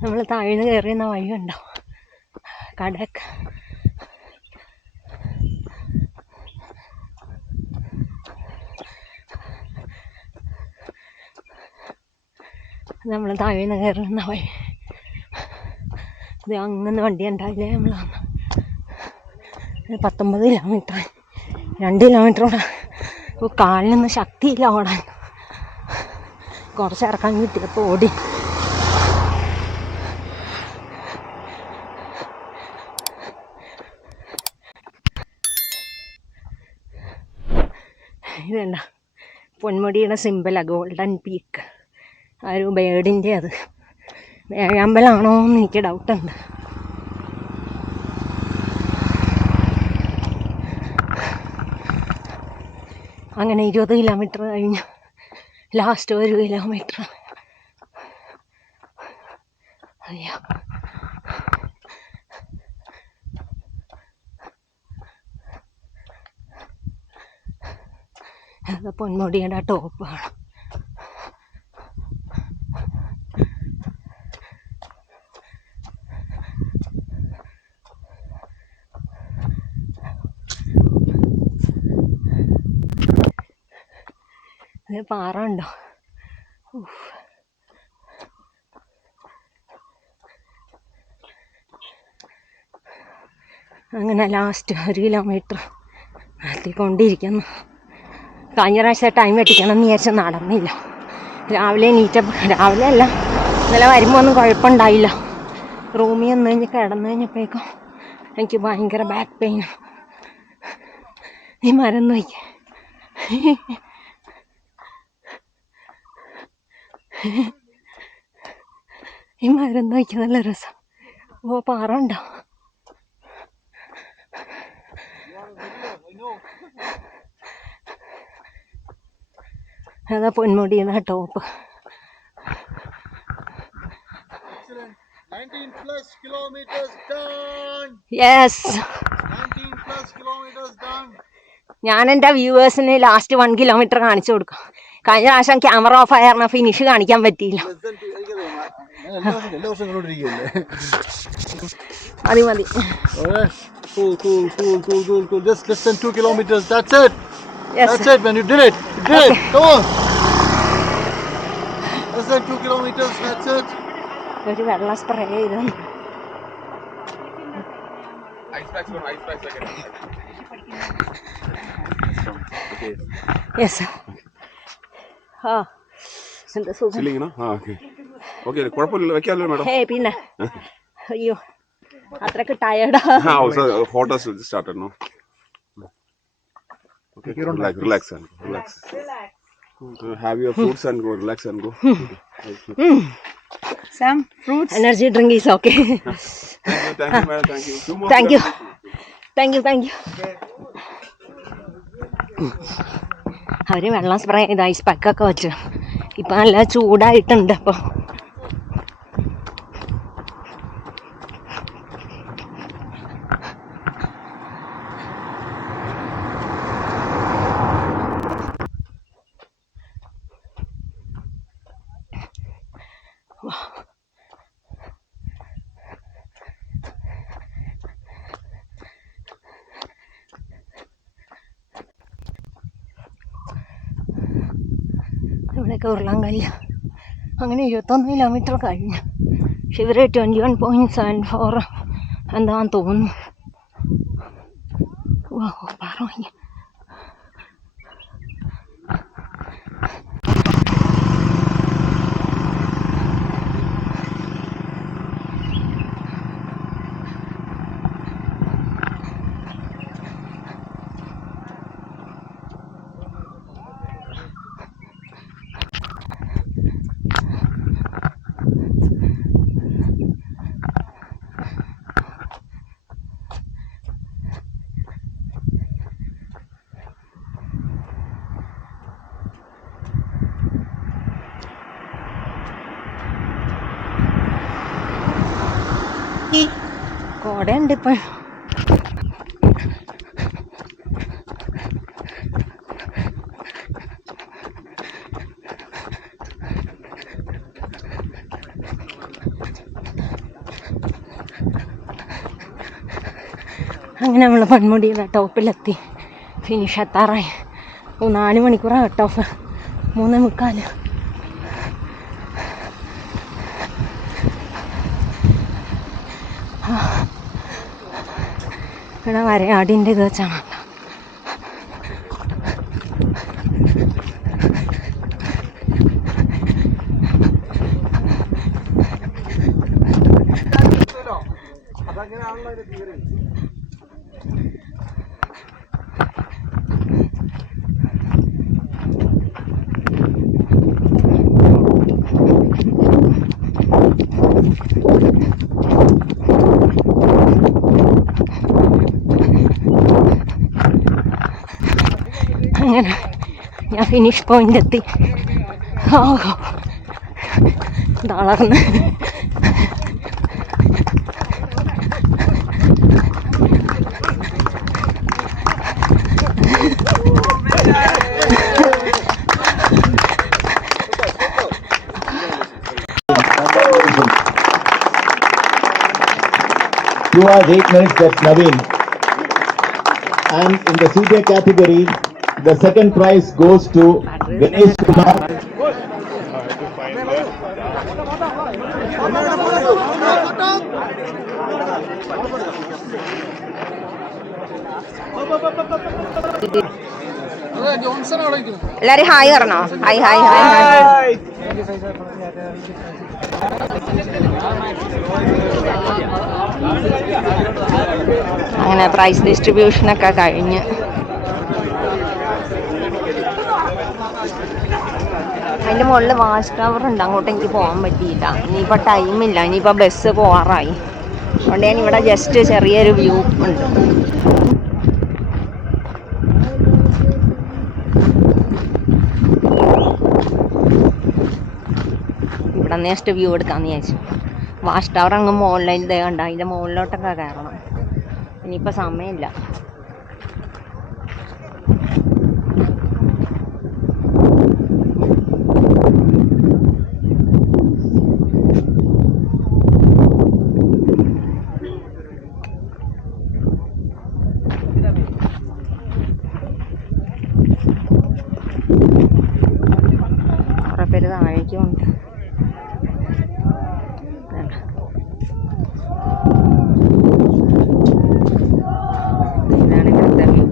നമ്മൾ താഴ്ന്ന് കയറിയുന്ന വഴിയുണ്ടോ കടയൊക്കെ. നമ്മൾ താഴ്ന്ന് കയറുന്ന വഴി. ഇത് അങ്ങനെ വണ്ടി ഉണ്ടായില്ലേ നമ്മൾ 19 കിലോമീറ്റർ, 2 കിലോമീറ്ററോടെ കാലിനൊന്നും ശക്തിയില്ല ഓടാൻ. കുറച്ച് ഇറക്കാൻ കിട്ടിയപ്പോൾ ഓടി. ഇതല്ല പൊന്മുടിയുടെ സിമ്പലാണ് ഗോൾഡൻ പീക്ക്. ആ ഒരു ബേഡിൻ്റെ അത് വേഴാമ്പലാണോ എന്ന് എനിക്ക് ഡൗട്ടുണ്ട്. അങ്ങനെ 20 കിലോമീറ്റർ കഴിഞ്ഞ് ലാസ്റ്റ് 1 കിലോമീറ്റർ. അയ്യോ, അത് പൊന്മുടിയുടെ ടോപ്പാണ്. ഇത് പാറ ഉണ്ടോ? അങ്ങനെ ലാസ്റ്റ് 1 കിലോമീറ്റർ എത്തിക്കൊണ്ടിരിക്കുന്നു. കഴിഞ്ഞ പ്രാവശ്യം ടൈം വെട്ടിക്കണം എന്ന് വിചാരിച്ചാൽ നടന്നില്ല. രാവിലെ എണീറ്റപ്പോൾ, രാവിലെ അല്ല ഇന്നലെ വരുമ്പോൾ ഒന്നും കുഴപ്പമുണ്ടായില്ല. റൂമിൽ നിന്ന് കഴിഞ്ഞ് കിടന്നു കഴിഞ്ഞപ്പോഴേക്കും എനിക്ക് ഭയങ്കര ബാക്ക് പെയിൻ. ഈ മരം നോക്കി, ഈ മരം നോക്കി നല്ല രസം. ഓ, പാറ ഉണ്ടോ? അതാ പൊന്മുടിയുടെ top. 19+ kilometers done. Yes. 19+ kilometers done. ഞാൻ എൻ്റെ വ്യൂവേഴ്സിന് ലാസ്റ്റ് 1 കിലോമീറ്റർ കാണിച്ചു കൊടുക്കും. കഴിഞ്ഞ പ്രാവശ്യം ക്യാമറ ഓഫ് ആയിരുന്ന ഫിനിഷ് കാണിക്കാൻ പറ്റിയില്ല. മതി മതി. Cool. Just less than 2 kilometers. That's it. Yes. That's it, man. You did it. You did it. Come on. Less than 2 kilometers. That's it. ഒരു വെള്ളം സ്പ്രേ ചെയ്തു. യെസ്. ആ, എന്താ സുഖം. ഏയ് പിന്നെ അയ്യോ അത്രക്ക് ടയർഡാ. Have your fruits and go. Relax and go. Some fruits. Energy drink is okay. Thank you, madam. Thank you. Thank you. അവര് വെള്ളം സ്പ്രേ ചെയ്ത് ഐസ് പാക്കൊക്കെ വെച്ചു. ഇപ്പം നല്ല ചൂടായിട്ടുണ്ട്. അപ്പോൾ ഇവിടെയൊക്കെ ഉരുളാൻ കഴിയില്ല. അങ്ങനെ 21 കിലോമീറ്റർ കഴിഞ്ഞു. പക്ഷെ ഇവർ 21.74 എന്താണെന്ന് തോന്നുന്നു. ഓ പറഞ്ഞു. കോടയുണ്ട് ഇപ്പം. അങ്ങനെ നമ്മൾ പൊന്മുടിയുടെ ടോപ്പിലെത്തി. ഫിനിഷ് എത്താറായി. 4 മണിക്കൂറാണ് കട്ട് ഓഫ്. 3:45. ഇവിടെ വരയാടിൻ്റെ ഇത് വെച്ചാണ്. അങ്ങനെ ഞാൻ ഫിനിഷ് പോയിന്റ് എത്തി. തളർന്ന് You are 8 minutes, that's Naveen. And in the senior category, the second prize goes to Ganesh Kumar. എല്ലാരും ഹായ് പറഞ്ഞോ. Hi hi hi hi. അങ്ങനെ പ്രൈസ് ഡിസ്ട്രിബ്യൂഷനൊക്കെ കഴിഞ്ഞ് അതിൻ്റെ മുകളിൽ വാച്ച് ടവർ ഉണ്ട്. അങ്ങോട്ട് എനിക്ക് പോകാൻ പറ്റിയില്ല. ഇനിയിപ്പോൾ ടൈമില്ല. ഇനിയിപ്പോൾ ബസ് പോകാറായി. അതുകൊണ്ട് ഞാൻ ഇവിടെ ജസ്റ്റ് ചെറിയൊരു വ്യൂ ഉണ്ട്. ഇവിടെ നിന്ന് ജസ്റ്റ് വ്യൂ എടുക്കാമെന്ന് വിചാരിച്ചു. വാച്ച് ടവർ അങ്ങ് മുകളിൽ ഇത് കണ്ട. അതിൻ്റെ മുകളിലോട്ടൊക്കെ കയറണം. ഇനിയിപ്പോൾ സമയമില്ല. കുറേ പേര് താഴേക്കുമുണ്ട്. ഇതാണ് ഇവിടുത്തെ വ്യൂ.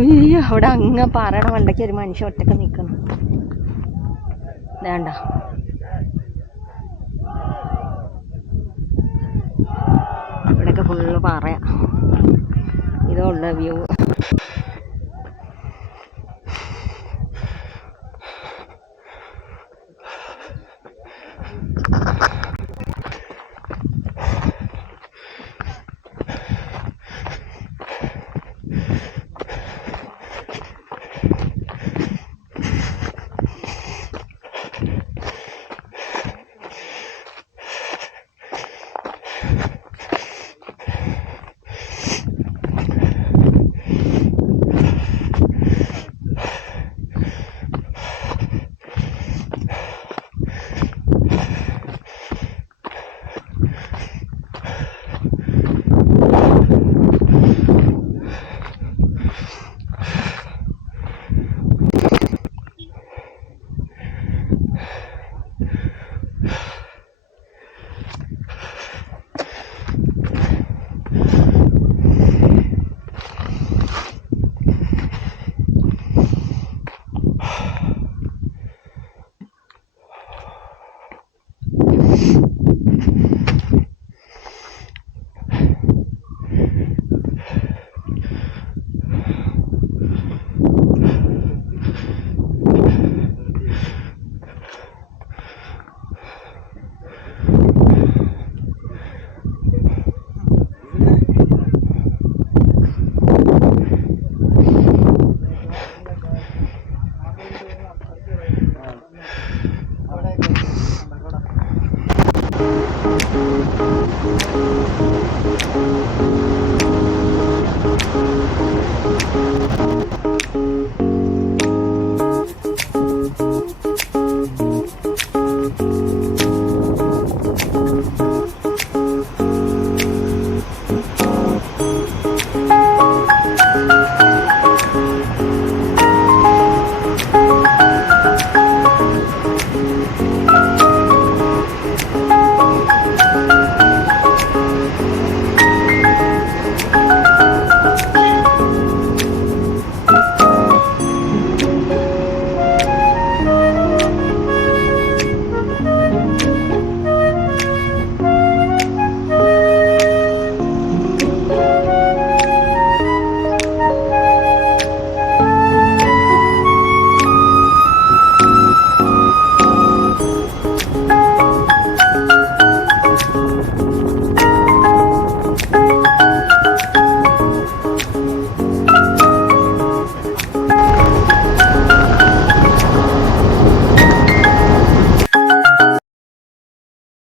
അയ്യോ, അവിടെ അങ്ങ് പാറയുടെ മണ്ടയ്ക്ക് ഒരു മനുഷ്യ ഒറ്റക്ക് നിൽക്കണം. വേണ്ട, ഇവിടെയൊക്കെ ഫുള്ള് പാറയാ. ഇതുള്ള വ്യൂ.